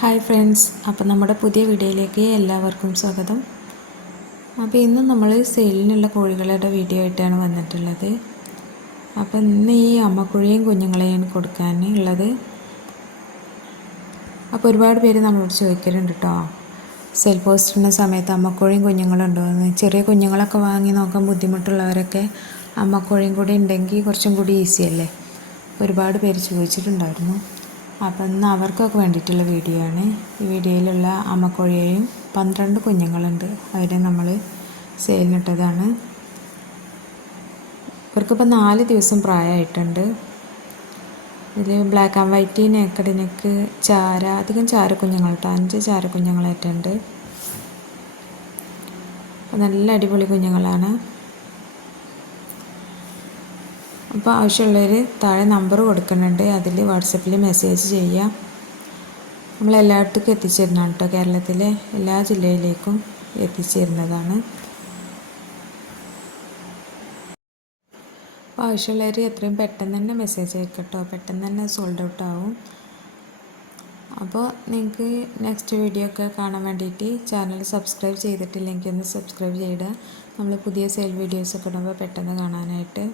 Hi friends, അപ്പോൾ നമ്മുടെ പുതിയ വീഡിയോയിലേക്ക് എല്ലാവർക്കും സ്വാഗതം. അപ്പോൾ ഇന്ന് നമ്മൾ സെയിലിനുള്ള കോഴികളുടെ വീഡിയോ ആയിട്ടാണ് വന്നിട്ടുള്ളത്. അപ്പോൾ ഇന്ന് ഈ അമ്മക്കോഴിയും കുഞ്ഞുങ്ങളെയാണ് കൊടുക്കാൻ ഉള്ളത്. അപ്പോൾ ഒരുപാട് പേര് നമ്മളോട് ചോദിക്കലുണ്ട് കേട്ടോ, സെയിൽ പോസ്റ്റ് ഇടുന്ന സമയത്ത് അമ്മക്കോഴിയും കുഞ്ഞുങ്ങളും ഉണ്ടോ എന്ന്. ചെറിയ കുഞ്ഞുങ്ങളൊക്കെ വാങ്ങി നോക്കാൻ ബുദ്ധിമുട്ടുള്ളവരൊക്കെ അമ്മക്കോഴിയും കൂടി ഉണ്ടെങ്കിൽ കുറച്ചും കൂടി ഈസി അല്ലേ. ഒരുപാട് പേര് ചോദിച്ചിട്ടുണ്ടായിരുന്നു. അപ്പം ഇന്ന് അവർക്കൊക്കെ വേണ്ടിയിട്ടുള്ള വീഡിയോ ആണ്. ഈ വീഡിയോയിലുള്ള അമ്മക്കോഴിയെയും 12 കുഞ്ഞുങ്ങളുണ്ട്, അവരെ നമ്മൾ സെയിലിനിട്ടതാണ്. ഇവർക്കിപ്പോൾ 4 ദിവസം പ്രായമായിട്ടുണ്ട്. ഇതിൽ black and white, naked neck, ചാര, അധികം ചാര കുഞ്ഞുങ്ങളായിട്ട് 5 ചാര കുഞ്ഞുങ്ങളായിട്ടുണ്ട്. നല്ല അടിപൊളി കുഞ്ഞുങ്ങളാണ്. അപ്പോൾ ആവശ്യമുള്ളവർ താഴെ നമ്പർ കൊടുക്കുന്നുണ്ട്, അതിൽ വാട്സപ്പിൽ മെസ്സേജ് ചെയ്യുക. നമ്മൾ എല്ലായിടത്തേക്കും എത്തിച്ചു തരുന്നതാണ് കേട്ടോ, കേരളത്തിലെ എല്ലാ ജില്ലയിലേക്കും എത്തിച്ചു തരുന്നതാണ്. അപ്പോൾ ആവശ്യമുള്ളവർ എത്രയും പെട്ടെന്ന് തന്നെ മെസ്സേജ് അയക്കട്ടോ, പെട്ടെന്ന് തന്നെ സോൾഡ് ഔട്ട് ആവും. അപ്പോൾ നിങ്ങൾക്ക് നെക്സ്റ്റ് വീഡിയോ ഒക്കെ കാണാൻ വേണ്ടിയിട്ട് ചാനൽ സബ്സ്ക്രൈബ് ചെയ്തിട്ടില്ലെങ്കിൽ ഒന്ന് സബ്സ്ക്രൈബ് ചെയ്യുക. നമ്മൾ പുതിയ സെയിൽ വീഡിയോസൊക്കെ ഇടുമ്പോൾ പെട്ടെന്ന് കാണാനായിട്ട്.